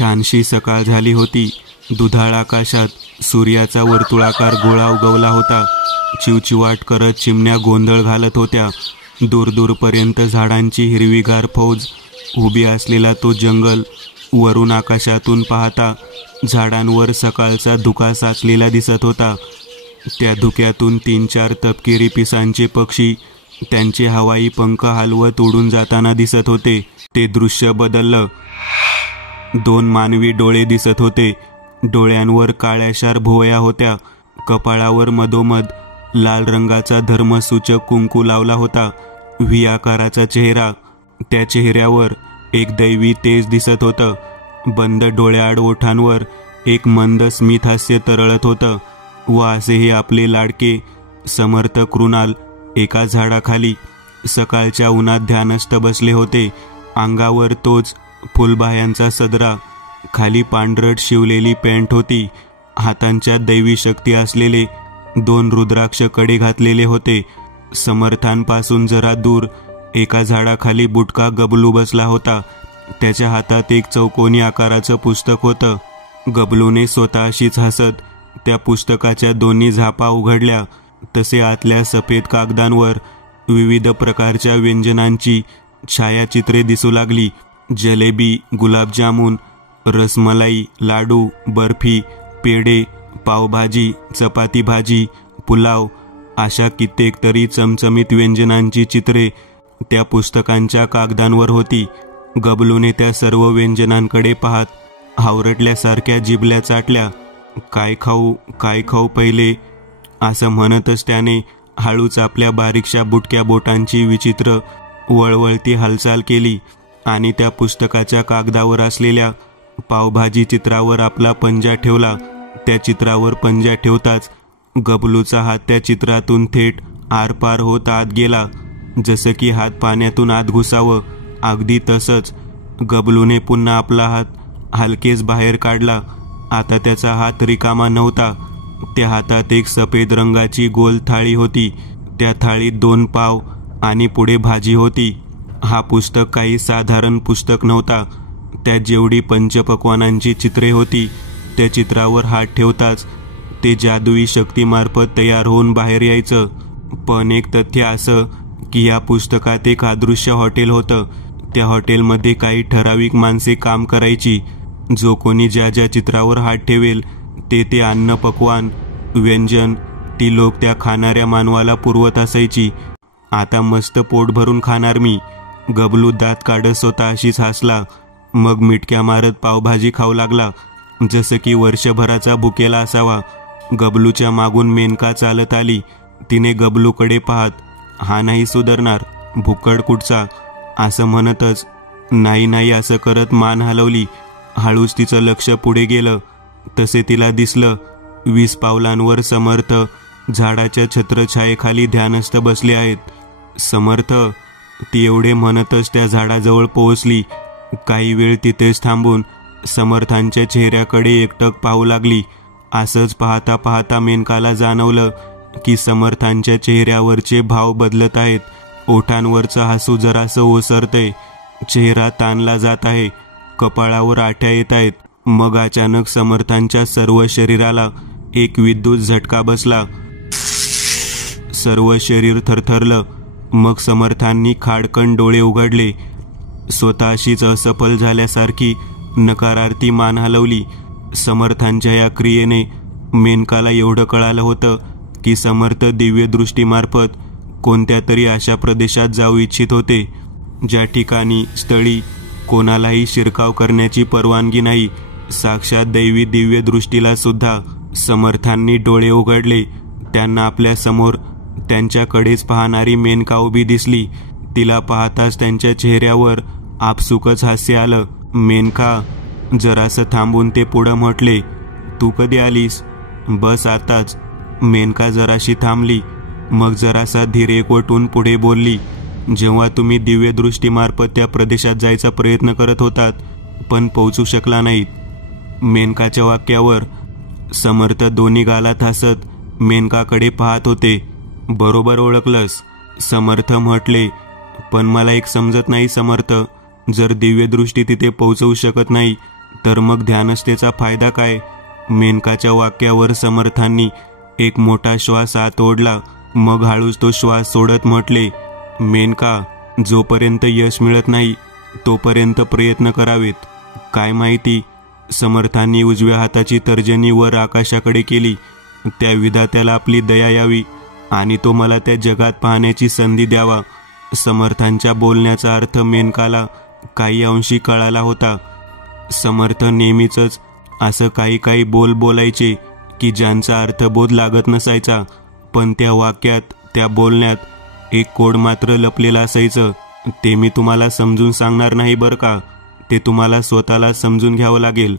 छानशी सकाळ झाली होती. दुधाळ आकाशात सूर्याचा वर्तुळाकार गोळा उगवला होता. चिवचिवाट करत चिमण्या गोंधळ घालत होत्या. दूरदूरपर्यंत झाडांची हिरवीगार फौज उभी असलेला तो जंगल वरून आकाशातून पाहता झाडांवर सकाळचा धुका साचलेला दिसत होता. त्या धुक्यातून 3-4 तपकिरी पिसांचे पक्षी त्यांचे हवाई पंख हलवत उडून जाताना दिसत होते. ते दृश्य बदललं. 2 मानवी डोळे दिसत होते. डोळ्यांवर काळ्याशार भुवया होत्या. कपाळावर मधोमध लाल रंगाचा धर्मसूचक कुंकू लावला होता. व्ही आकाराचा चेहरा. त्या चेहऱ्यावर एक दैवी तेज दिसत होतं. बंद डोळ्याआड ओठांवर एक मंद स्मित हास्य तरळत होतं. व असेही आपले लाडके समर्थ कृणाल एका झाडाखाली सकाळच्या उन्हात ध्यानस्थ बसले होते. अंगावर तोच फुलबाह्यांचा सदरा, खाली पांढरट शिवलेली पॅन्ट होती. हातांच्या दैवी शक्ती असलेले 2 रुद्राक्ष कडे घातलेले होते. समर्थांपासून जरा दूर एका झाडाखाली बुटका गबलू बसला होता. त्याच्या हातात एक चौकोनी आकाराचं पुस्तक होतं. गबलूने स्वतःशीच हसत त्या पुस्तकाच्या दोन्ही झापा उघडल्या. तसे आतल्या सफेद कागदांवर विविध प्रकारच्या व्यंजनांची छायाचित्रे दिसू लागली. जलेबी, गुलाबजामुन, रसमलाई, लाडू, बर्फी, पेढे, पावभाजी, चपाती भाजी, पुलाव अशा कित्येक तरी चमचमीत व्यंजनांची चित्रे त्या पुस्तकांच्या कागदांवर होती. गबलूने त्या सर्व व्यंजनांकडे पाहत हावरटल्यासारख्या जिभल्या चाटल्या. काय खाऊ पहिले असं म्हणतच त्याने हळूच आपल्या बारीकशा बुटक्या बोटांची विचित्र वळवळती हालचाल केली आणि त्या पुस्तकाच्या कागदावर असलेल्या पावभाजी चित्रावर आपला पंजा ठेवला. त्या चित्रावर पंजा ठेवताच गबलूचा हात त्या चित्रातून थेट आरपार होत आत गेला. जसं की हात पाण्यातून आत घुसावं, अगदी तसंच गबलूने पुन्हा आपला हात हलकेच बाहेर काढला. आता त्याचा हात रिकामा नव्हता. त्या हातात एक सफेद रंगाची गोल थाळी होती. त्या थाळीत 2 पाव आणि पुढे भाजी होती. हा पुस्तक काही साधारण पुस्तक नव्हता. त्यात जेवढी पंचपक्वानांची चित्रे होती त्या चित्रावर हात ठेवताच ते जादुई शक्तीमार्फत तयार होऊन बाहेर यायचं. पण एक तथ्य असं की या पुस्तकात एक अदृश्य हॉटेल होतं. त्या हॉटेलमध्ये काही ठराविक माणसे काम करायची. जो कोणी ज्या चित्रावर हात ठेवेल ते अन्न पक्वान व्यंजन ती लोक त्या खाणाऱ्या मानवाला पुरवत असायची. आता मस्त पोट भरून खाणार मी. गबलू दात काढत स्वतःशीच हसला. मग मिटक्या मारत पावभाजी खाऊ लागला, जसं की वर्षभराचा भुकेला असावा. गबलूच्या मागून मेनका चालत आली. तिने गबलूकडे पाहत, हा नाही सुधारणार, भुक्कड कुठचा असं म्हणतच नाही असं करत मान हलवली. हळूच तिचं लक्ष पुढे गेलं. तसे तिला दिसलं 20 पावलांवर समर्थ झाडाच्या छत्रछायेखाली ध्यानस्थ बसले आहेत. समर्थ, ती एवढे म्हणतच त्या झाडाजवळ पोहोचली. काही वेळ तिथेच थांबून समर्थांच्या चेहऱ्याकडे एकटक पाहू लागली. असंच पाहता पाहता मेनकाला जाणवलं की समर्थांच्या चेहऱ्यावरचे भाव बदलत आहेत. ओठांवरचं हसू जरासं ओसरतंय. चेहरा ताणला जात आहे. कपाळावर आठ्या येत आहेत. मग अचानक समर्थांच्या सर्व शरीराला एक विद्युत झटका बसला. सर्व शरीर थरथरलं. मग समर्थांनी खाडकन डोळे उघडले. स्वतःशीच असफल झाल्यासारखी नकारार्थी मान हलवली. समर्थांच्या या क्रियेने मेनकाला एवढं कळालं होतं की समर्थ दिव्य दृष्टीमार्फत कोणत्या तरी अशा प्रदेशात जाऊ इच्छित होते ज्या ठिकाणी स्थळी कोणालाही शिरकाव करण्याची परवानगी नाही. साक्षात दैवी दिव्य दृष्टीला सुद्धा समर्थांनी डोळे उघडले. त्यांना आपल्या समोर त्यांच्याकडेच पाहणारी मेनका उभी दिसली. तिला पाहताच त्यांच्या चेहऱ्यावर आपसुकच हास्य आलं. मेनका, जरासं थांबून ते पुढं म्हटले, तू कधी आलीस? बस आताच. मेनका जराशी थांबली. मग जरासा धीर एकवटून पुढे बोलली, जेव्हा तुम्ही दिव्य दृष्टीमार्फत त्या प्रदेशात जायचा प्रयत्न करत होतात पण पोहोचू शकला नाहीत. मेनकाच्या वाक्यावर समर्थ दोन्ही गालात हसत मेनकाकडे पाहत होते. बरोबर ओळखलंस, समर्थ म्हटले. पण मला एक समजत नाही समर्थ, जर दिव्यदृष्टी तिथे पोहोचवू शकत नाही तर मग ध्यानस्थेचा फायदा काय? मेनकाच्या वाक्यावर समर्थांनी एक मोठा श्वास आत ओढला. मग हळूच तो श्वास सोडत म्हटले, मेनका, जोपर्यंत यश मिळत नाही तोपर्यंत प्रयत्न करावेत. काय माहिती? समर्थांनी उजव्या हाताची तर्जनी वर आकाशाकडे केली. त्या विधात्याला आपली दया यावी आणि तो मला त्या जगात पाहण्याची संधी द्यावा. समर्थांच्या बोलण्याचा अर्थ मेनकाला काही अंशी कळाला होता. समर्थ नेहमीच असं काही काही बोलायचे की ज्यांचा अर्थबोध लागत नसायचा, पण त्या वाक्यात, त्या बोलण्यात एक कोड मात्र लपलेलं असायचं. ते मी तुम्हाला समजून सांगणार नाही बरं का, ते तुम्हाला स्वतःला समजून घ्यावं लागेल.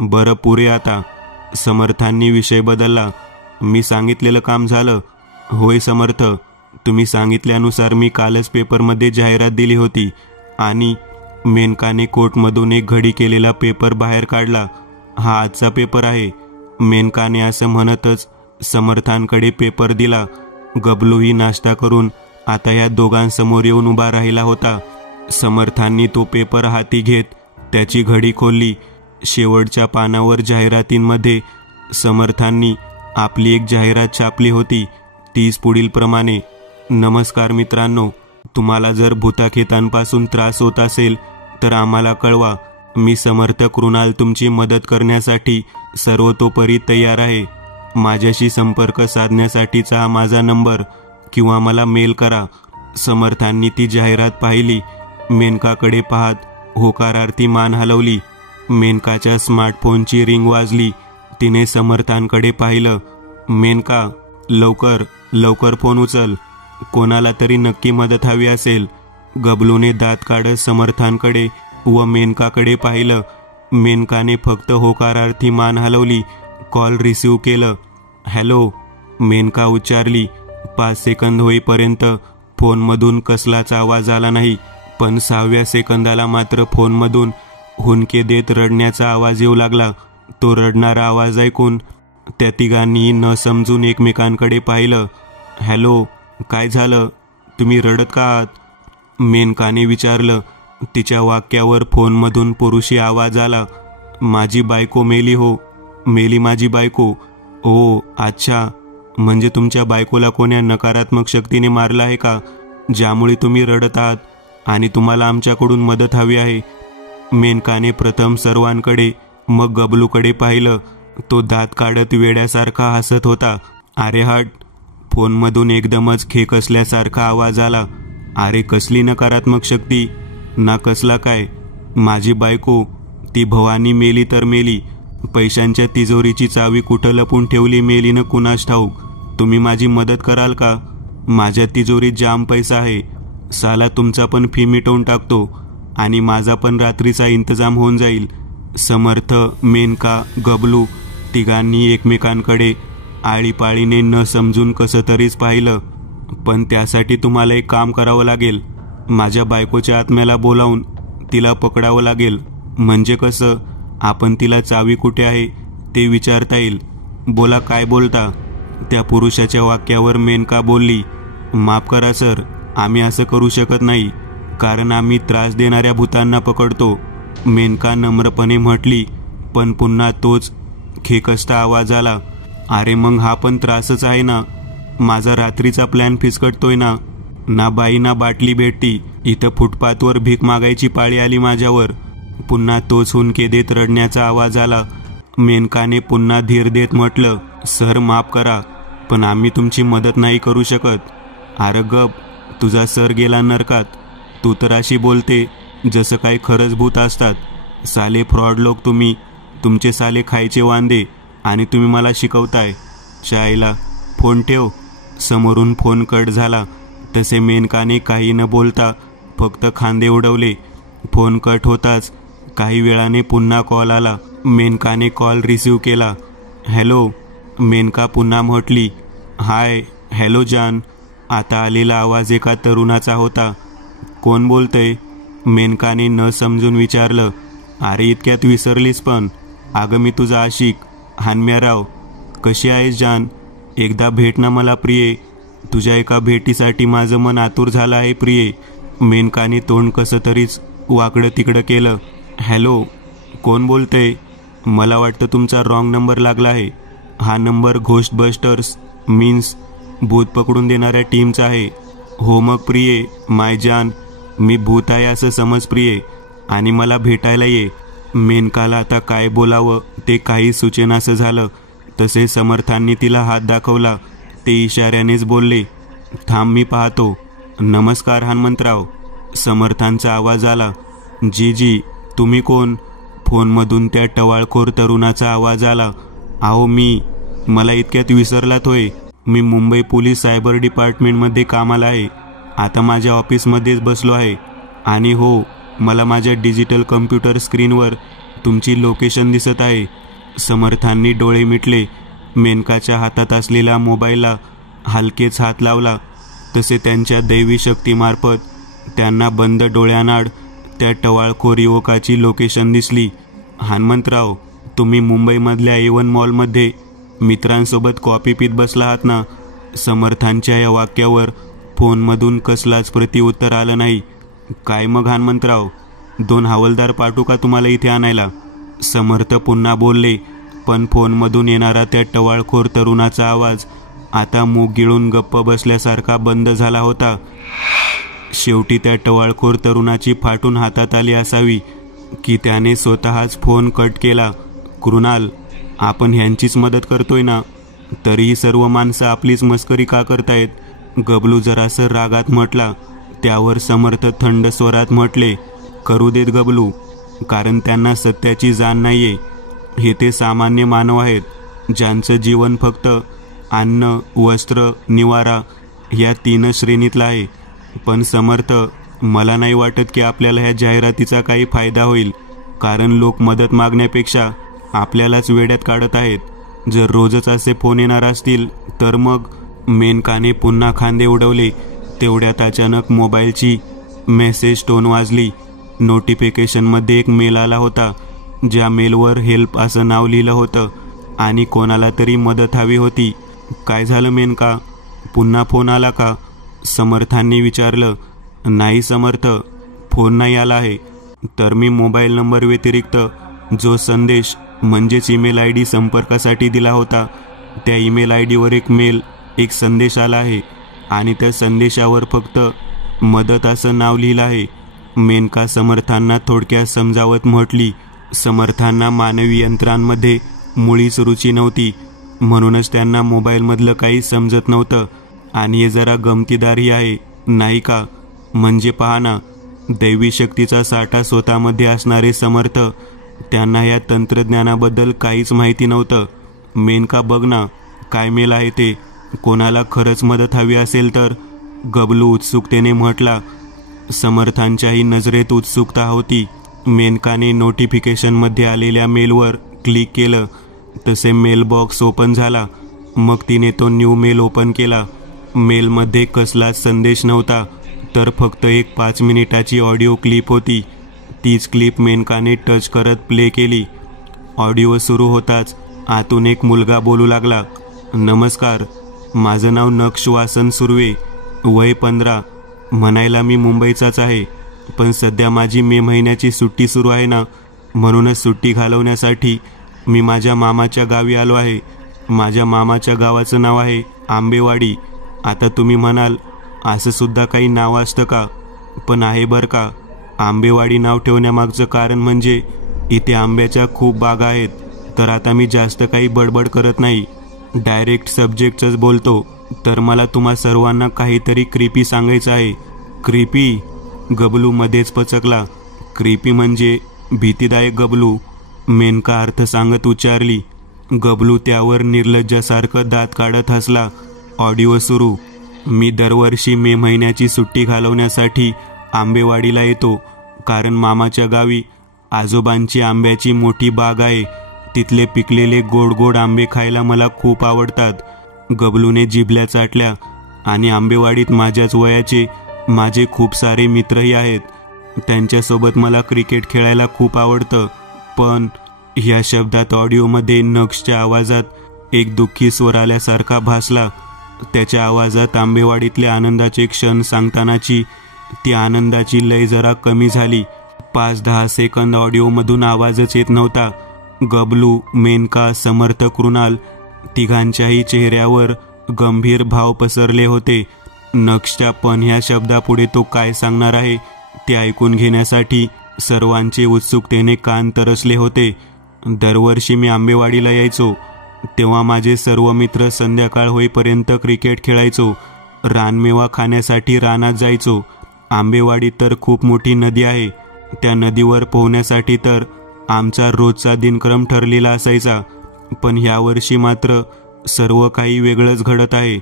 बरं, पुरे आता. समर्थांनी विषय बदलला. मी सांगितलेलं काम झालं? होय समर्थ, तुम्ही सांगितल्यानुसार मी कालच पेपरमध्ये जाहिरात दिली होती. आणि मेनकाने कोटमधून एक घडी केलेला पेपर बाहेर काढला. हा आजचा पेपर आहे. मेनकाने असं म्हणतच समर्थांकडे पेपर दिला. गबलूही नाश्ता करून आता या दोघांसमोर येऊन उभा राहिला होता. समर्थांनी तो पेपर हाती घेत त्याची घडी खोलली. शेवटच्या पानावर जाहिरातींमध्ये समर्थांनी आपली एक जाहिरात छापली होती. तीच पुढील प्रमाणे, नमस्कार मित्रांनो, तुम्हाला जर भूताखेतांपासून त्रास होत असेल तर आम्हाला कळवा. मी समर्थ कृणाल तुमची मदत करण्यासाठी सर्वतोपरी तयार आहे. माझ्याशी संपर्क साधण्यासाठीचा हा माझा नंबर किंवा मला मेल करा. समर्थांनी ती जाहिरात पाहिली. मेनकाकडे पाहत होकारार्थी मान हलवली. मेनकाच्या स्मार्टफोनची रिंग वाजली. तिने समर्थांकडे पाहिलं. मेनका, लवकर लवकर फोन उचल. कोणाला तरी नक्की मदत हवी असेल. गबलूने दात काढत समर्थांकडे व मेनकाकडे पाहिलं. मेनकाने फक्त होकारार्थी मान हलवली. कॉल रिसीव्ह केलं. हॅलो, मेनका उच्चारली. 5 सेकंद होईपर्यंत फोनमधून कसलाच आवाज आला नाही, पण 6व्या सेकंदाला मात्र फोनमधून हुंदके देत रडण्याचा आवाज येऊ लागला. तो रडणारा आवाज ऐकून त्या तिघांनी न समजून एकमेकांकडे पाहिलं. हॅलो, काय झालं? तुम्ही रडत का आहात? मेनकाने विचारलं. तिच्या वाक्यावर फोनमधून पुरुषी आवाज आला. माझी बायको मेली हो. मेली माझी बायको? ओ अच्छा, म्हणजे तुमच्या बायकोला कोण्या नकारात्मक शक्तीने मारलं आहे का, ज्यामुळे तुम्ही रडत आहात आणि तुम्हाला आमच्याकडून मदत हवी आहे? मेनकाने प्रथम सर्वांकडे मग गबलूकडे पाहिलं. तो दात काढत वेड्यासारखा हसत होता. अरे हट. फोनमधून एकदमच खेक असल्यासारखा आवाज आला. अरे कसली नकारात्मक शक्ती ना कसला काय? माझी बायको, ती भवानी मेली तर मेली. पैशांच्या तिजोरीची चावी कुठं लपून ठेवली मेली न कुणास ठाऊक. तुम्ही माझी मदत कराल का? माझ्या तिजोरीत जाम पैसा आहे. साला तुमचा पण फी मिटवून टाकतो आणि माझा पण रात्रीचा इंतजाम होऊन जाईल. समर्थ, मेनका, गबलू तिघांनी एकमेकांकडे आळीपाळीने न समजून कसं तरीच पाहिलं. पण त्यासाठी तुम्हाला एक काम करावं लागेल. माझ्या बायकोच्या आत्म्याला बोलावून तिला पकडावं लागेल. म्हणजे कसं? आपण तिला चावी कुठे आहे ते विचारता येईल. बोला, काय बोलता? त्या पुरुषाच्या वाक्यावर मेनका बोलली. माफ करा सर, आम्ही असं करू शकत नाही, कारण आम्ही त्रास देणाऱ्या भूतांना पकडतो. मेनका नम्रपणे म्हटली. पण पुन्हा तोच खेकसता आवाज आला. अरे मग हा पण त्रासच आहे ना. माझा रात्रीचा प्लॅन फिसकटतोय ना. ना बाई ना बाटली भेटती. इथं फुटपाथवर भीक मागायची पाळी आली माझ्यावर. पुन्हा तोच हुंदके देत रडण्याचा आवाज आला. मेनकाने पुन्हा धीर देत म्हटलं, सर माफ करा, पण आम्ही तुमची मदत नाही करू शकत. अरे गप, तुझा सर गेला नरकात. तू तर अशी बोलते जसं काही खरंच भूत असतात. साले फ्रॉड लोक तुम्ही. तुमचे साले खायचे वांदे आणि तुम्ही मला शिकवताय. शाळेला फोन ठेव. समोरून फोन कट झाला. तसे मेनकाने काही न बोलता फक्त खांदे उडवले. फोन कट होताच काही वेळाने पुन्हा कॉल आला. मेनकाने कॉल रिसीव्ह केला. हॅलो, मेनका पुन्हा म्हटली. हाय, हॅलो जान. आता आलेला आवाज एका तरुणाचा होता. कोण बोलतंय? मेनकाने न समजून विचारलं. अरे इतक्यात विसरलीस पण. अगं मी तुझा आशिक हानम्याराव. कशी आहेस जान? एकदा भेट ना मला प्रिये. तुझ्या एका भेटीसाठी माझं मन आतुर झालं आहे प्रिये. मेनकाने तोंड कसं तरीच वाकडं तिकडं केलं. हॅलो, कोण बोलतंय? मला वाटतं तुमचा रॉंग नंबर लागला आहे. हा नंबर घोस्ट बस्टर्स मीन्स भूत पकडून देणाऱ्या टीमचा आहे. हो मग प्रिये, माय जान, मी भूत आहे असं समज प्रिये, आणि मला भेटायला ये. मेनकाला आता काय बोलावं ते काही सुचेनासं झालं. तसे समर्थांनी तिला हात दाखवला. ते इशाऱ्यानेच बोलले, थांब मी पाहतो. नमस्कार हनुमंतराव. समर्थांचा आवाज आला. जी तुम्ही कोण? फोनमधून त्या टवाळखोर तरुणाचा आवाज आला. अहो मला इतक्यात विसरलात होय. मी मुंबई पोलीस सायबर डिपार्टमेंटमध्ये कामाला आहे. आता माझ्या ऑफिसमध्येच बसलो आहे. आणि हो, मला माझ्या डिजिटल कम्प्युटर स्क्रीनवर तुमची लोकेशन दिसत आहे. समर्थांनी डोळे मिटले. मेनकाच्या हातात असलेला मोबाईलला हलकेच हात लावला. तसे त्यांच्या दैवी शक्तीमार्फत त्यांना बंद डोळ्यानाड त्या टवाळखोर युवकाची लोकेशन दिसली. हनुमंतराव, तुम्ही मुंबईमधल्या A1 मॉलमध्ये मित्रांसोबत कॉफी पीत बसला आहात ना? समर्थांच्या या वाक्यावर फोनमधून कसलाच प्रत्युत्तर आलं नाही. काय मग हनुमंतराव, 2 हवालदार पाठवू का तुम्हाला इथे आणायला? समर्थ पुन्हा बोलले. पण फोनमधून येणारा त्या टवाळखोर तरुणाचा आवाज आता मूग गिळून गप्प बसल्यासारखा बंद झाला होता. शेवटी त्या टवाळखोर तरुणाची फाटून हातात आली असावी की त्याने स्वतःच फोन कट केला. कृणाल, आपण ह्यांचीच मदत करतोय ना? तरीही सर्व माणसं आपलीच मस्करी का करतायत? गबलू जरासं रागात म्हटला. त्यावर समर्थ थंड स्वरात म्हटले, करू देत गबलू, कारण त्यांना सत्याची जाण नाहीये. हे ते सामान्य मानव आहेत, ज्यांचं जीवन फक्त अन्न, वस्त्र, निवारा या 3 श्रेणीतलं आहे. पण समर्थ, मला नाही वाटत की आपल्याला ह्या जाहिरातीचा काही फायदा होईल, कारण लोक मदत मागण्यापेक्षा आपल्यालाच वेड्यात काढत आहेत. जर रोजच असे फोन येणार असतील तर मग? मेनकाने पुन्हा खांदे उडवले. तेवढ्यात अचानक मोबाईलची मेसेज टोन वाजली. नोटिफिकेशनमध्ये एक मेल आला होता, ज्या मेलवर हेल्प असं नाव लिहिलं होतं आणि कोणाला तरी मदत हवी होती. काय झालं मेनका? पुन्हा फोन आला का? समर्थांनी विचारलं. नाही समर्थ, फोन नाही आला आहे. तर मी मोबाईल नंबर व्यतिरिक्त जो संदेश म्हणजेच ईमेल ID संपर्कासाठी दिला होता, त्या ईमेल IDवर एक संदेश आला आहे आणि त्या संदेशावर फक्त मदत असं नाव लिहिलं आहे. मेनका समर्थांना थोडक्यात समजावत म्हटली. समर्थांना मानवी यंत्रांमध्ये मुळीच रुची नव्हती, म्हणूनच त्यांना मोबाईलमधलं काही समजत नव्हतं. आणि हे जरा गमतीदारही आहे नाही का? म्हणजे पहा ना, दैवी शक्तीचा साठा स्वतःमध्ये असणारे समर्थ, त्यांना या तंत्रज्ञानाबद्दल काहीच माहिती नव्हतं. मेनका बघ ना, काय मेल आहे ते. कोणाला खरंच मदत हवी असेल तर? गबलू उत्सुकतेने म्हटला. समर्थांच्याही नजरेत उत्सुकता होती. मेनकाने नोटिफिकेशनमध्ये आलेल्या मेलवर क्लिक केलं. तसे मेल बॉक्स ओपन झाला. मग तिने तो न्यू मेल ओपन केला. मेलमध्ये कसलाच संदेश नव्हता, तर फक्त एक 5 मिनिटाची ऑडिओ क्लिप होती. तीच क्लिप मेनकाने टच करत प्ले केली. ऑडिओ सुरू होताच आतून एक मुलगा बोलू लागला. नमस्कार, माझं नाव नक्ष वासन सुर्वे, वय 15. म्हणायला मी मुंबईचाच आहे, पण सध्या माझी मे महिन्याची सुट्टी सुरू आहे ना, म्हणूनच सुट्टी घालवण्यासाठी मी माझ्या मामाच्या गावी आलो आहे. माझ्या मामाच्या गावाचं नाव आहे आंबेवाडी. आता तुम्ही म्हणाल, असं सुद्धा काही नाव असतं का? पण आहे बरं का. आंबेवाडी नाव ठेवण्यामागचं कारण म्हणजे इथे आंब्याच्या खूप बागा आहेत. तर आता मी जास्त काही बडबड करत नाही, डायरेक्ट सब्जेक्टच बोलतो. तर मला तुम्हा सर्वांना काहीतरी क्रिपी सांगायचं आहे. क्रिपी? गबलू मध्येच पचकला. क्रिपी म्हणजे भीतीदायक गबलू, मेनका अर्थ सांगत उच्चारली. गबलू त्यावर निर्लज्जासारखं दात काढत हसला. ऑडिओ सुरू. मी दरवर्षी मे महिन्याची सुट्टी घालवण्यासाठी आंबेवाडीला येतो, कारण मामाच्या गावी आजोबांची आंब्याची मोठी बाग आहे. तिथले पिकलेले गोड गोड आंबे खायला मला खूप आवडतात. गबलूने जिभल्या चाटल्या. आणि आंबेवाडीत माझ्याच वयाचे माझे खूप सारे मित्रही आहेत. त्यांच्यासोबत मला क्रिकेट खेळायला खूप आवडतं. पण ह्या शब्दात ऑडिओमध्ये नक्षच्या आवाजात एक दुःखी स्वर आल्यासारखा भासला. त्याच्या आवाजात आंबेवाडीतले आनंदाचे क्षण सांगतानाची ती आनंदाची लय जरा कमी झाली. 5-10 सेकंद ऑडिओमधून आवाजच येत नव्हता. गबलू, मेनका, समर्थ, कृणाल तिघांच्याही चेहऱ्यावर गंभीर भाव पसरले होते. नक्षच्या पण ह्या शब्दापुढे तो काय सांगणार आहे ते ऐकून घेण्यासाठी सर्वांचे उत्सुकतेने कान तरसले होते. दरवर्षी मी आंबेवाडीला यायचो तेव्हा माझे सर्व मित्र संध्याकाळ होईपर्यंत क्रिकेट खेळायचो. रानमेवा खाण्यासाठी रानात जायचो. आंबेवाडी तर खूप मोठी नदी आहे. त्या नदीवर पोहण्यासाठी तर आमचा रोजचा दिनक्रम ठरलेला असायचा. पण ह्यावर्षी मात्र सर्व काही वेगळंच घडत आहे.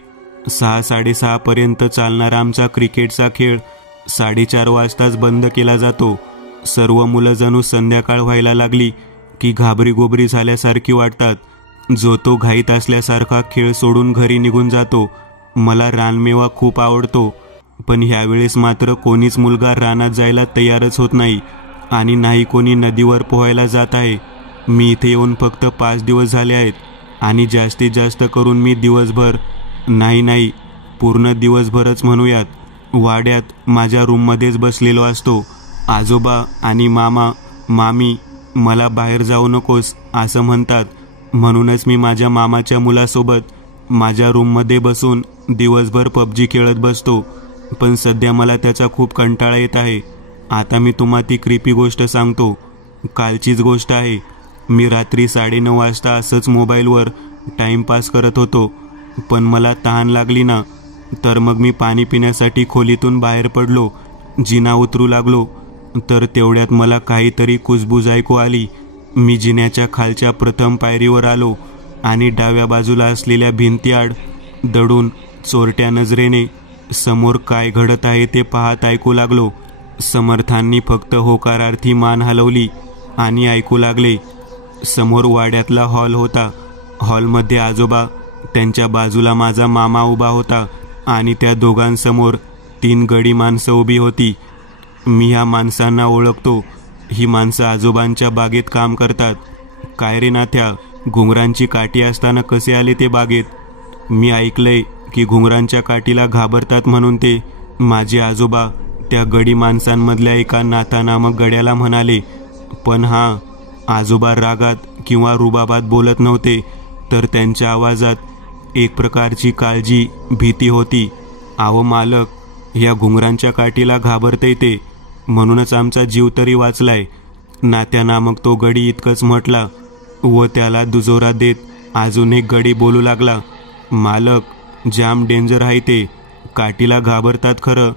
6-6:30 पर्यंत चालणारा आमचा क्रिकेटचा खेळ 4:30 वाजताच बंद केला जातो. सर्व मुलं जणू संध्याकाळ व्हायला लागली की घाबरीगोबरी झाल्यासारखी वाटतात. जो तो घाईत असल्यासारखा खेळ सोडून घरी निघून जातो. मला रानमेवा खूप आवडतो, पण ह्यावेळेस मात्र कोणीच मुलगा रानात जायला तयारच होत नाही आणि नाही कोणी नदीवर पोहायला जात आहे. मी इथे येऊन फक्त 5 दिवस झाले आहेत आणि जास्तीत जास्त करून मी दिवसभर नाही पूर्ण दिवसभरच म्हणूयात वाड्यात माझ्या रूममध्येच बसलेलो असतो. आजोबा आणि मामी मला बाहेर जाऊ नकोस असं म्हणतात. म्हणूनच मी माझ्या मामाच्या मुलासोबत माझ्या रूममध्ये बसून दिवसभर PUBG खेळत बसतो. पण सध्या मला त्याचा खूप कंटाळा येत आहे. आता मी तुम्हाला ती क्रिपी गोष्ट सांगतो. कालचीच गोष्ट आहे. मी रात्री 9:30 वाजता असंच मोबाईलवर टाईमपास करत होतो. पण मला तहान लागली ना, तर मग मी पाणी पिण्यासाठी खोलीतून बाहेर पडलो. जिना उतरू लागलो तर तेवढ्यात मला काहीतरी कुजबूज ऐकू आली. मी जिन्याच्या खालच्या प्रथम पायरीवर आलो आणि डाव्या बाजूला असलेल्या भिंतीआड दडून चोरट्या नजरेने समोर काय घडत आहे ते पाहत ऐकू लागलो. समर्थांनी फक्त होकारार्थी मान हलवली आणि ऐकू लागले. समोर वाड्यातला हॉल होता. हॉलमध्ये आजोबा, त्यांच्या बाजूला माझा मामा उभा होता आणि त्या दोघांसमोर 3 गडी माणसं उभी होती. मी ह्या माणसांना ओळखतो. ही माणसं आजोबांच्या बागेत काम करतात. काय रे नाथ्या, घुंगरांची काठी असताना कसे आले ते बागेत? मी ऐकलंय की घुंगरांच्या काठीला घाबरतात म्हणून ते. माझे आजोबा त्या गडी माणसांमधल्या एका नाथा नामक गड्याला म्हणाले. पण आजोबा रागात किंवा रुबाबात बोलत नव्हते, तर त्यांच्या आवाजात एक प्रकारची काळजी, भीती होती. आहो मालक, ह्या घुंगरांच्या काठीला घाबरते ते, म्हणूनच आमचा जीव तरी वाचलाय. नात्या नामक तो गडी इतकंच म्हटला व त्याला दुजोरा देत अजून एक गडी बोलू लागला. मालक, जाम डेंजर आहे ते. काठीला घाबरतात खरं,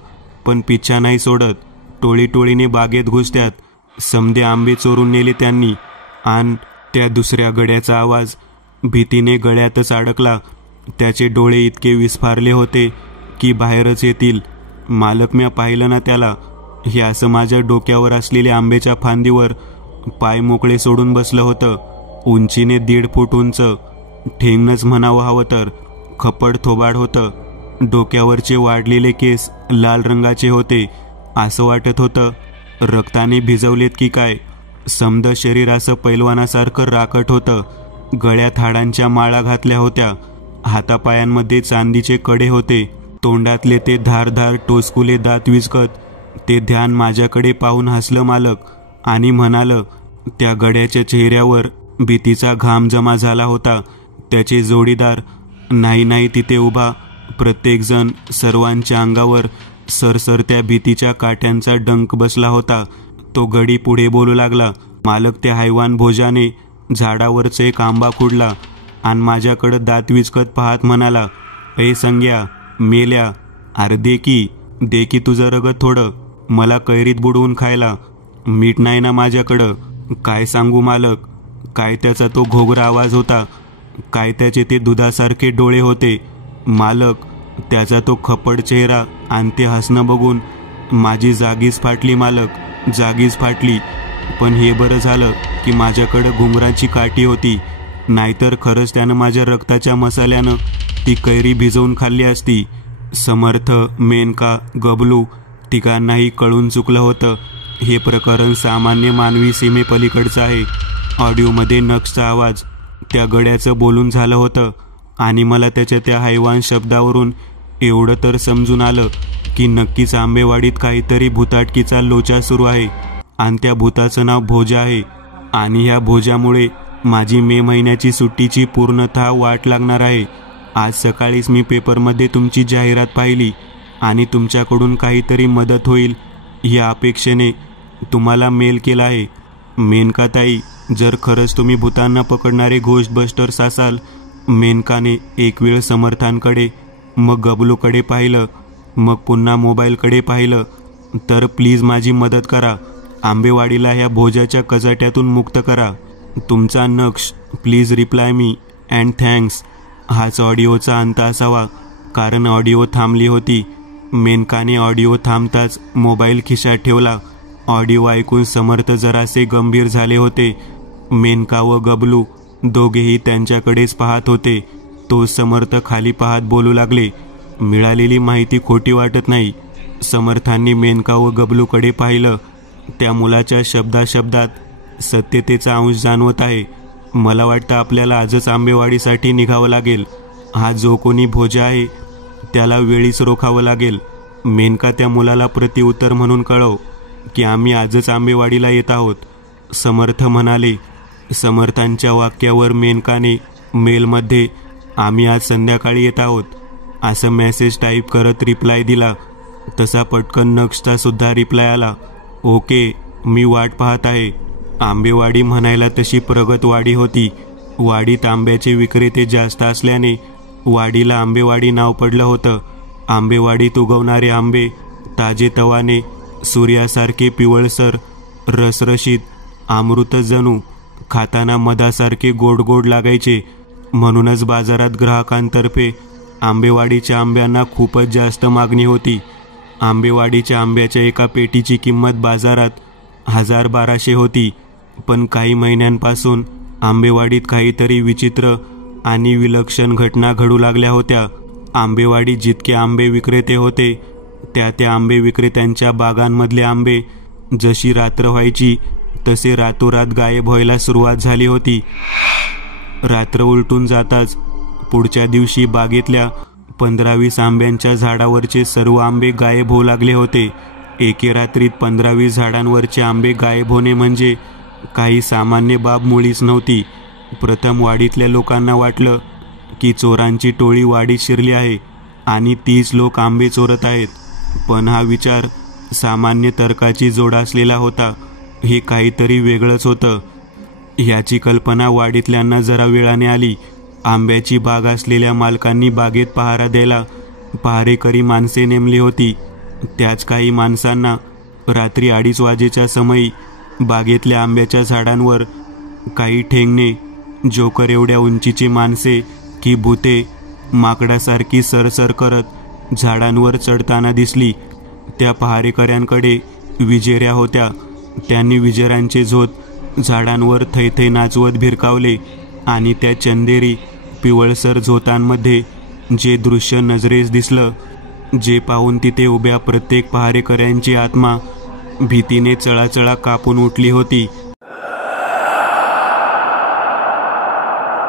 पण पिच्छा नाही सोडत. टोळीने बागेत घुसत्यात. समदे आंबे चोरून नेले त्यांनी. आणि त्या दुसऱ्या गड्याचा आवाज भीतीने गळ्यातच अडकला. त्याचे डोळे इतके विस्फारले होते की बाहेरच येतील. मालक, म्या पाहिलं ना त्याला. हे असं माझ्या डोक्यावर असलेल्या आंब्याच्या फांदीवर पाय मोकळे सोडून बसलं होतं. उंचीने 1.5 फूट उंच, ठेंगणंच म्हणावं हवं तर. खप्पड थोबाड होतं. डोक्यावरचे वाढलेले केस लाल रंगाचे होते. असं वाटत होतं रक्ताने भिजवलेत की काय. समद शरीर असं पैलवानासारखं राकट होतं. गळ्यात हाडांच्या माळा घातल्या होत्या. हातापायांमध्ये चांदीचे कडे होते. तोंडातले ते धारधार टोचकुले दात विचकत ते ध्यान माझ्याकडे पाहून हसलं मालक आणि म्हणालं. त्या गड्याच्या चेहऱ्यावर भीतीचा घाम जमा झाला होता. त्याचे जोडीदार नाही तिथे उभा. प्रत्येकजण, सर्वांच्या अंगावर सरसरत्या भीतीच्या काठ्यांचा डंक बसला होता. तो गडी पुढे बोलू लागला. मालक, त्या हैवान भोजाने झाडावरच एक आंबा खुडला आणि माझ्याकडं दात विचकत पाहत म्हणाला, ए संग्या, मेल्या, अरे दे की तुझं रगत थोडं, मला कैरीत बुडवून खायला. मीठ नाही ना माझ्याकडं. काय सांगू मालक, काय त्याचा तो घोगरा आवाज होता, काय त्याचे ते दुधासारखे डोळे होते. मालक, त्याचा तो खप्पड चेहरा आणि ते हसणं बघून माझी जागीच फाटली मालक, जागीच फाटली. पण हे बरं झालं की माझ्याकडं घुंगराची काठी होती, नाहीतर खरंच त्यानं माझ्या रक्ताच्या मसाल्यानं ती कैरी भिजवून खाल्ली असती. समर्थ, मेनका, गबलू तिघांनाही कळून चुकलं होतं. हे प्रकरण सामान्य मानवी सीमेपलीकडचं आहे. ऑडिओमध्ये नक्षचा आवाज त्या गड्याचं बोलून झालं होतं आणि मला त्याच्या त्या हैवान शब्दावरून एवढं तर समजून आलं की नक्कीच आंबेवाडीत काहीतरी भुताटकीचा लोचा सुरू आहे. आणि त्या भूताचं नाव भोजा आहे. आणि ह्या भोजामुळे माझी मे महिन्याची सुट्टीची पूर्णतः वाट लागणार आहे. आज सकाळीच मी पेपरमध्ये तुमची जाहिरात पाहिली आणि तुमच्याकडून काहीतरी मदत होईल या अपेक्षेने तुम्हाला मेल केला आहे. मेनकाताई, जर खरंच तुम्ही भूतांना पकडणारे घोस्टबस्टर्स असाल. मेनकाने एक वेळ समर्थांकडे, मग गबलूकडे पाहिलं, मग पुन्हा मोबाईलकडे पाहिलं. तर प्लीज माझी मदत करा. आंबेवाडीला ह्या भोजाच्या कचाट्यातून मुक्त करा. तुमचा नक्ष. Please reply me and thanks. हाच ऑडिओचा अंत असावा, कारण ऑडिओ थांबली होती. मेनकाने ऑडिओ थांबताच मोबाईल खिशात ठेवला. ऑडिओ ऐकून समर्थ जरासे गंभीर झाले होते. मेनका व गबलू दोघेही त्यांच्याकडेच पाहत होते. तो समर्थ खाली पाहत बोलू लागले. मिळालेली माहिती खोटी वाटत नाही. समर्थांनी मेनका व गबलूकडे पाहिलं. त्या मुलाच्या शब्दाशब्दात सत्यतेचा अंश जाणवत आहे. मला वाटतं आपल्याला आजच आंबेवाडीसाठी निघावं लागेल. हा जो कोणी भोजा आहे त्याला वेळीच रोखावं लागेल. मेनका त्या मुलाला प्रतिउत्तर म्हणून कळव की आम्ही आजच आंबेवाडीला येत आहोत, समर्थ म्हणाले. समर्थांच्या वाक्यावर मेनकाने मेलमध्ये आम्ही आज संध्याकाळी येत आहोत असं मेसेज टाईप करत रिप्लाय दिला. तसा पटकन नक्षचा सुद्धा रिप्लाय आला. ओके, मी वाट पाहत आहे. आंबेवाडी म्हणायला तशी प्रगत वाडी होती. वाडीत आंब्याचे विक्रेते जास्त असल्याने वाडीला आंबेवाडी नाव पडलं होतं. आंबेवाडीत उगवणारे आंबे ताजेतवाने, सूर्यासारखे पिवळसर, रसरशीत, अमृत जणू खाताना मधासारखे गोड गोड लागायचे. म्हणूनच बाजारात ग्राहकांतर्फे आंबेवाडीच्या आंब्यांना खूपच जास्त मागणी होती. आंबेवाडीच्या आंब्याच्या एका पेटीची किंमत बाजारात 1200 होती. पण काही महिन्यांपासून आंबेवाडीत काहीतरी विचित्र आणि विलक्षण घटना घडू लागल्या होत्या. आंबेवाडीत जितके आंबे विक्रेते होते त्या आंबे विक्रेत्यांच्या बागांमधले आंबे जशी रात्र व्हायची तसे रातोरात गायब व्हायला सुरुवात झाली होती. रात्र उलटून जाताच पुढच्या दिवशी बागेतल्या 15-20 आंब्यांच्या झाडावरचे सर्व आंबे गायब होऊ लागले होते. एके रात्रीत 15-20 झाडांवरचे आंबे गायब होणे म्हणजे काही सामान्य बाब मुळीच नव्हती. प्रथम वाडीतल्या लोकांना वाटलं की चोरांची टोळी वाडीत शिरली आहे आणि 30 लोक आंबे चोरत आहेत. पण हा विचार सामान्य तर्काची जोड असलेला होता. हे काहीतरी वेगळंच होतं. ह्याची कल्पना वाडीतल्यांना जरा वेळाने आली. आंब्याची बाग असलेल्या मालकांनी बागेत पहारा द्यायला पहारेकरी माणसे नेमली होती. त्याच काही माणसांना रात्री 2:30 वाजेच्या समयी बागेतल्या आंब्याच्या झाडांवर काही ठेंगणे, जोकर एवढ्या उंचीची माणसे की भूते माकडासारखी सरसर करत झाडांवर चढताना दिसली. त्या पहारेकऱ्यांकडे विजेऱ्या होत्या. त्यांनी विजेऱ्यांचे झोत झाडांवर थैथै नाचवत भिरकावले आणि त्या चंदेरी पिवळसर झोतांमध्ये जे दृश्य नजरेस दिसलं, जे पाहून तिथे उभ्या प्रत्येक पहारेकऱ्यांची आत्मा भीतीने चळाचळा कापून उठली होती.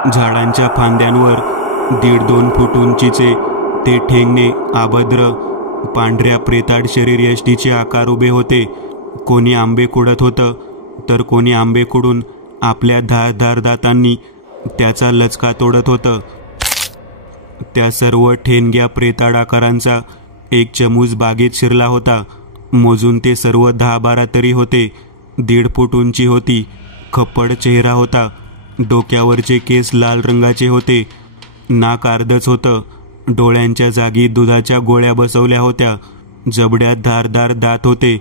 झाडांच्या फांद्यांवर 1.5-2 फूट उंचीचे ते ठेंगणे अभद्र पांढऱ्या प्रेताड शरीर यष्टीचे आकार उभे होते. कोणी आंबे खुडत होतं तर कोणी आंबे खुडून आपल्या धारदार दातांनी त्याचा लचका तोडत होतं. त्या सर्व ठेंग्या प्रेताड आकारांचा एक चमूच बागेत शिरला होता. मोजून ते सर्व 10-12 तरी होते. 1.5 फूट उंची होती. खप्पड चेहरा होता. डोक्यावरचे केस लाल रंगाचे होते. नाक अर्धच होतं. डोळ्यांच्या जागी दुधाच्या गोळ्या बसवल्या होत्या. जबड्यात धारदार दात होते.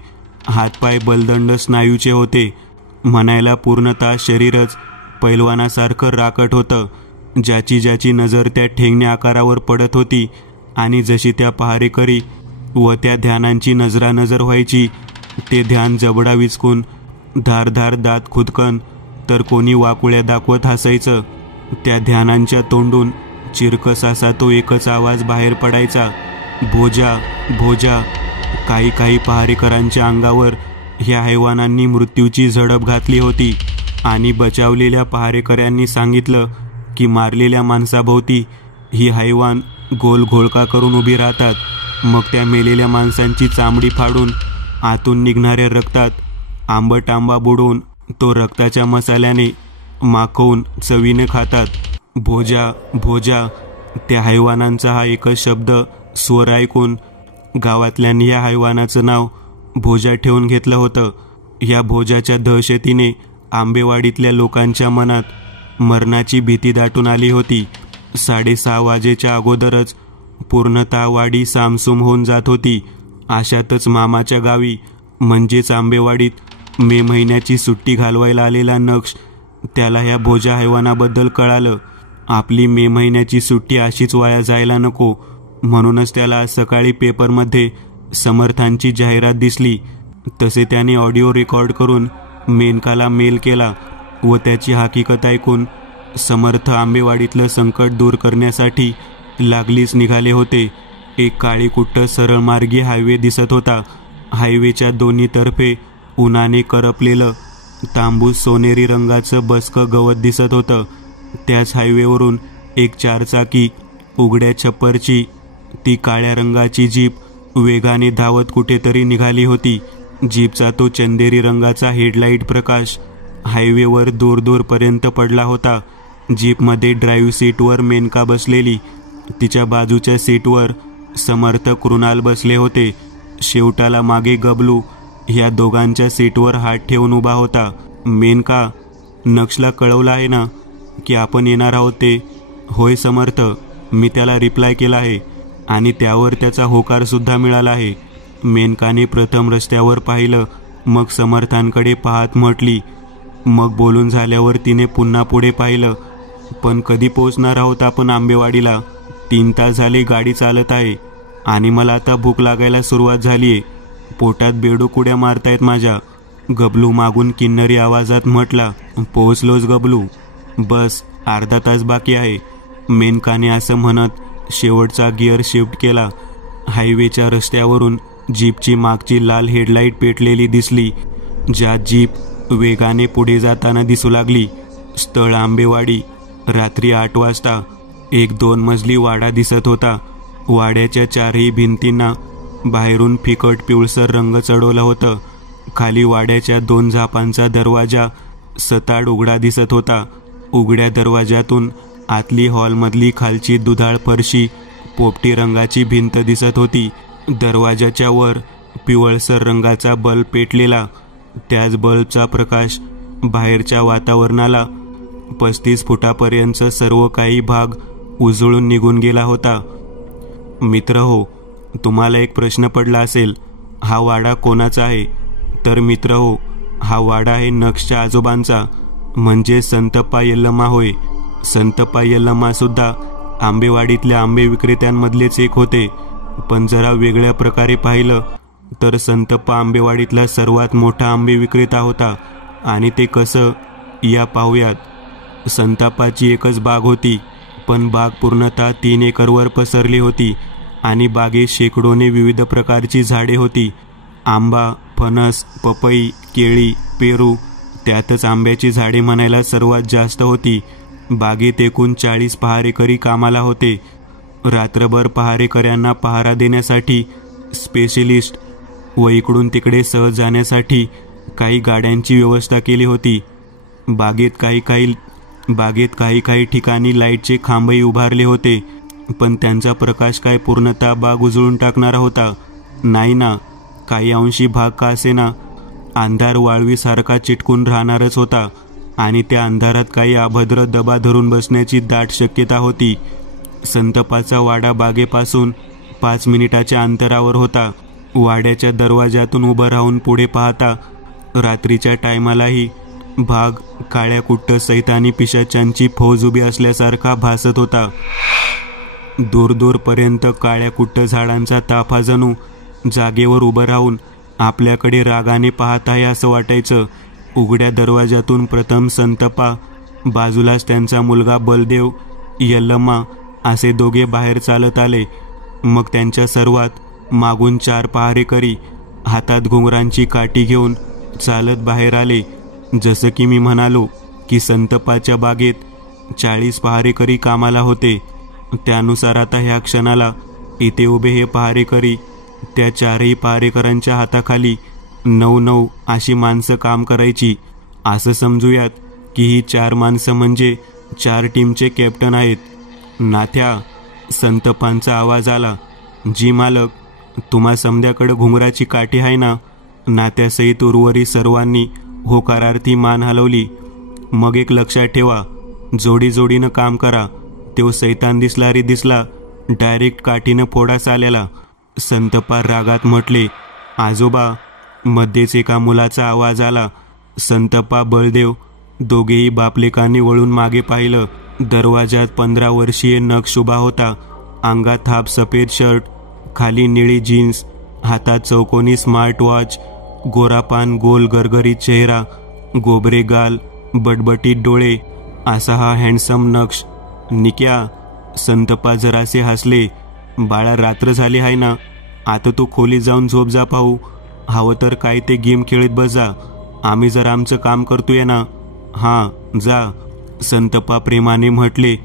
हातपाय बलदंड स्नायूचे होते. म्हणायला पूर्णतः शरीरच पैलवानासारखं राकट होतं. ज्याची नजर त्या ठेंगण्या आकारावर पडत होती आणि जशी त्या पहारेकरी व त्या ध्यानांची नजरानजर व्हायची, ते ध्यान जबडा विचकून धारधार दात खुदकन तर कोणी वाकुळ्या दाखवत हसायचं. त्या ध्यानांच्या तोंडून चिरकस असा तो एकच आवाज बाहेर पडायचा, भोजा भोजा. काही पहारेकरांच्या अंगावर ह्या हैवानांनी मृत्यूची झडप घातली होती आणि बचावलेल्या पहारेकऱ्यांनी सांगितलं की मारलेल्या माणसाभोवती ही हैवान गोल घोळका करून उभी राहतात. मग त्या मेलेल्या माणसांची चामडी फाडून आतून निघणाऱ्या रक्तात आंबट आंबा बुडवून तो रक्ताच्या मसाल्याने माखवून चवीने खातात. भोजा भोजा. त्या हैवानांचा हा एकच शब्द स्वर ऐकून गावातल्यांनी या हैवानाचं नाव भोजा ठेवून घेतलं होतं. या भोजाच्या दहशतीने आंबेवाडीतल्या लोकांच्या मनात मरणाची भीती दाटून आली होती. 6:30 वाजेच्या अगोदरच पूर्णतः वाडी सामसूम होऊन जात होती. अशातच मामाच्या गावी म्हणजेच आंबेवाडीत मे महिन्याची सुट्टी घालवायला आलेला नक्ष त्याला ह्या भोजा हैवानाबद्दल कळालं. आपली मे महिन्याची सुट्टी अशीच वाया जायला नको म्हणूनच त्याला आज सकाळी पेपरमध्ये समर्थांची जाहिरात दिसली. तसे त्याने ऑडिओ रेकॉर्ड करून मेनकाला मेल केला व त्याची हकीकत ऐकून समर्थ आंबेवाडीतलं संकट दूर करण्यासाठी लागलीच निघाले होते. एक काळी कुट्ट सरळमार्गी हायवे दिसत होता. हायवेच्या दोन्ही तर्फे उन्हाने करपलेलं तांबूस सोनेरी रंगाचं बसकं गवत दिसत होतं. त्याच हायवेवरून एक 4 चाकी उघड्या छप्परची ती काळ्या रंगाची जीप वेगाने धावत कुठेतरी निघाली होती. जीपचा तो चंदेरी रंगाचा हेडलाईट प्रकाश हायवेवर दूर दूरपर्यंत पडला होता. जीपमध्ये ड्राईव्ह सीटवर मेनका बसलेली. तिच्या बाजूच्या सीटवर समर्थ कृणाल बसले होते. शेवटाला मागे गबलू ह्या दोघांच्या सीटवर हात ठेवून उभा होता. मेनका, नक्षला कळवलं आहे ना की आपण येणार आहोत ते? होय समर्थ, मी त्याला रिप्लाय केला आहे आणि त्यावर त्याचा होकारसुद्धा मिळाला आहे. मेनकाने प्रथम रस्त्यावर पाहिलं, मग समर्थांकडे पाहत म्हटली. मग बोलून झाल्यावर तिने पुन्हा पुढे पाहिलं. पण कधी पोहोचणार आहोत आपण आंबेवाडीला? 3 तास झाले गाडी चालत आहे आणि मला आता भूक लागायला सुरुवात झालीये. पोटात बेडूक उड्या मारतायत माझ्या. गबलू मागून किन्नरी आवाजात म्हटला. पोहोचलोच गबलू, बस अर्धा तास बाकी आहे. मेनकाने असं म्हणत शेवटचा गिअर शिफ्ट केला. हायवेच्या रस्त्यावरून जीपची मागची लाल हेडलाईट पेटलेली दिसली. ज्या जीप वेगाने पुढे जाताना दिसू लागली. स्थळ आंबेवाडी. रात्री 8 वाजता. एक 2 मजली वाडा दिसत होता. वाड्याच्या 4ही भिंतींना बाहेरून फिकट पिवळसर रंग चढवलं होतं. खाली वाड्याच्या 2 झापांचा दरवाजा सताड उघडा दिसत होता. उघड्या दरवाजातून आतली हॉलमधली खालची दुधाळ फरशी पोपटी रंगाची भिंत दिसत होती. दरवाजाच्या वर पिवळसर रंगाचा बल्ब पेटलेला. त्याच बल्बचा प्रकाश बाहेरच्या वातावरणाला 35 फुटापर्यंत सर्व काही भाग उजळून निघून गेला होता. मित्र हो, तुम्हाला एक प्रश्न पडला असेल, हा वाडा कोणाचा आहे? तर मित्र हो, हा वाडा आहे नक्षच्या आजोबांचा, म्हणजे संतप्पा यल्लमा होय. संतप्पा यल्लमा सुद्धा आंबेवाडीतल्या आंबे विक्रेत्यांमधलेच एक होते. पण जरा वेगळ्या प्रकारे पाहिलं तर संतप्पा आंबेवाडीतला सर्वात मोठा आंबे विक्रेता होता. आणि ते कसं, या पाहूयात. संतापाची एकच बाग होती, पण बाग पूर्णतः 3 एकरवर पसरली होती आणि बागेत शेकडोने विविध प्रकारची झाडे होती. आंबा, फणस, पपई, केळी, पेरू, त्यातच आंब्याची झाडे म्हणायला सर्वात जास्त होती. बागेत एकूण 40 पहारेकरी कामाला होते. रात्रभर पहारेकऱ्यांना पहारा देण्यासाठी स्पेशलिस्ट व इकडून तिकडे सहज जाण्यासाठी काही गाड्यांची व्यवस्था केली होती. बागेत काही काही ठिकाणी लाईटचे खांबही उभारले होते, पण त्यांचा प्रकाश काय पूर्णतः बाग उजळून टाकणारा होता? नाही ना. काही अंशी भाग का असेना अंधार वाळवीसारखा चिटकून राहणारच होता आणि त्या अंधारात काही अभद्र दबा धरून बसण्याची दाट शक्यता होती. संतपाचा वाडा बागेपासून 5 मिनिटाच्या अंतरावर होता. वाड्याच्या दरवाजातून उभं राहून पुढे पाहता रात्रीच्या टायमालाही भाग काळ्या कुट्ट सैतानी पिशाच्यांची फौज उभी असल्यासारखा भासत होता. दूर दूरपर्यंत काळ्या कुट्ट झाडांचा ताफा जणू जागेवर उभं राहून आपल्याकडे रागाने पाहत आहे असं वाटायचं. उघड्या दरवाजातून प्रथम संतपा, बाजूलाच त्यांचा मुलगा बलदेव, यल्लमा असे दोघे बाहेर चालत आले. मग त्यांच्या सर्वात मागून 4 पहारेकरी हातात घुंगरांची काठी घेऊन चालत बाहेर आले. जसं की मी म्हणालो की संतपाच्या बागेत 40 पहारेकरी कामाला होते, त्यानुसार आता ह्या क्षणाला इथे उभे हे पहारेकरी त्या 4ही पहारेकरांच्या हाताखाली 9 अशी माणसं काम करायची. असं समजूयात की ही 4 माणसं म्हणजे 4 टीमचे कॅप्टन आहेत. नाथ्या, संतपांचा आवाज आला. जी मालक, तुम्हा समध्याकडे घुंगराची काठी आहे ना? नात्यासहित उर्वरित सर्वांनी होकारार्थी मान हलवली. मग एक लक्षात ठेवा, जोडी जोडीनं काम करा. तो सैतान दिसला रे दिसला, डायरेक्ट काठीनं फोडास आलेला. संतपा रागात म्हटले. आजोबा, मध्येच एका मुलाचा आवाज आला. संतपा, बळदेव दोघेही बापलेकांनी वळून मागे पाहिलं. दरवाजात 15 वर्षीय नक्षुबा होता. अंगात हाफ सफेद शर्ट, खाली निळी जीन्स, हातात चौकोनी स्मार्ट वॉच, गोरापान, गोल गरगरीत चेहरा, गोबरे गाल, बटबटीत डोळे, असा हा हँडसम नक्ष. निक्या, संतपा जरासे हसले. बाळा, रात्र झाली आहे ना, आता तू खोलीत जाऊन झोप जा. पाहू हवं तर काय ते गेम खेळत बसा. आम्ही जर आमचं काम करतोय ना. हां, जा, संतपा प्रेमाने म्हटले.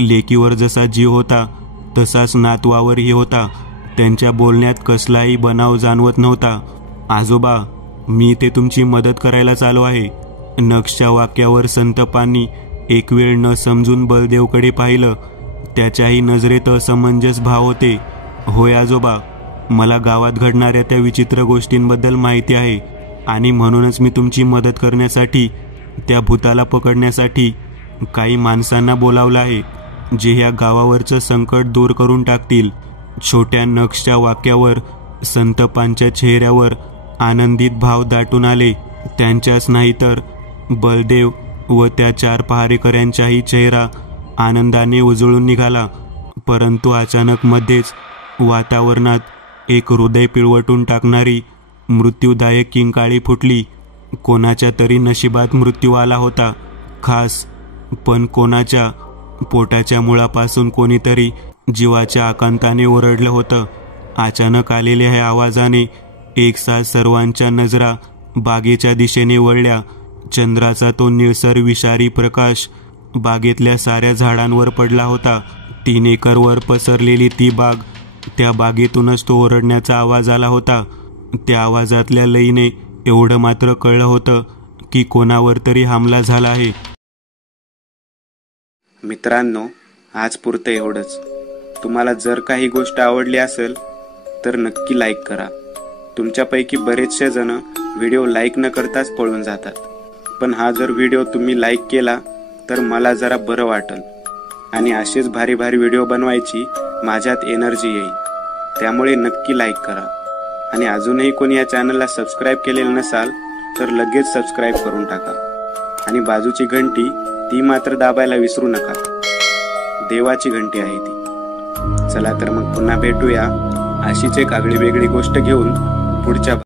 लेकीवर जसा जीव होता तसाच नातवावरही होता. त्यांच्या बोलण्यात कसलाही बनाव जाणवत नव्हता. आजोबा, मी ते तुमची मदत करायला चालू आहे. नक्षच्या वाक्यावर संतपांनी एक वेळ न समजून बळदेवकडे पाहिलं. त्याच्याही नजरेत असमंजस भाव होते. होय आजोबा, मला गावात घडणाऱ्या त्या विचित्र गोष्टींबद्दल माहिती आहे आणि म्हणूनच मी तुमची मदत करण्यासाठी, त्या भूताला पकडण्यासाठी काही माणसांना बोलावलं आहे, जे ह्या गावावरचं संकट दूर करून टाकतील. छोट्या नक्षच्या वाक्यावर संतपांच्या चेहऱ्यावर आनंदित भाव दाटून आले. त्यांच्याच नाही तर बळदेव व त्या 4 पहारेकऱ्यांचाही चेहरा आनंदाने उजळून निघाला. परंतु अचानक मध्येच वातावरणात एक हृदय पिळवटून टाकणारी मृत्यूदायक किंकाळी फुटली. कोणाच्या तरी नशिबात मृत्यू आला होता. खास पण कोणाच्या? पोटाच्या मुळापासून कोणीतरी जीवाच्या आकांताने ओरडलं होतं. अचानक आलेल्या ह्या आवाजाने एकसाथ सर्वांच्या नजरा बागेच्या दिशेने वळल्या. चंद्राचा तो निळसर विषारी प्रकाश बागेतल्या साऱ्या झाडांवर पडला होता. 3 एकरवर पसरलेली ती बाग, त्या बागेतूनच तो ओरडण्याचा आवाज आला होता. त्या आवाजातल्या लयीने एवढं मात्र कळलं होतं की कोणावर तरी हमला झाला आहे. मित्रांनो, आज पुरतं एवढंच. तुम्हाला जर काही गोष्ट आवडली असेल तर नक्की लाईक करा. तुमच्यापैकी बरेचसे जण व्हिडिओ लाईक न करताच पळून जातात. पण हा जर व्हिडिओ तुम्ही लाईक केला तर मला जरा बरं वाटेल आणि असेच भारी भारी व्हिडिओ बनवायची माझ्यात एनर्जी येईल. त्यामुळे नक्की लाईक करा. आणि अजूनही कोणी या चॅनलला सबस्क्राईब केलेलं नसाल तर लगेच सबस्क्राईब करून टाका. आणि बाजूची घंटी ती मात्र दाबायला विसरू नका. देवाची घंटी आहे ती. चला तर मग पुन्हा भेटूया अशीच एक आगळी वेगळी गोष्ट घेऊन पुढच्या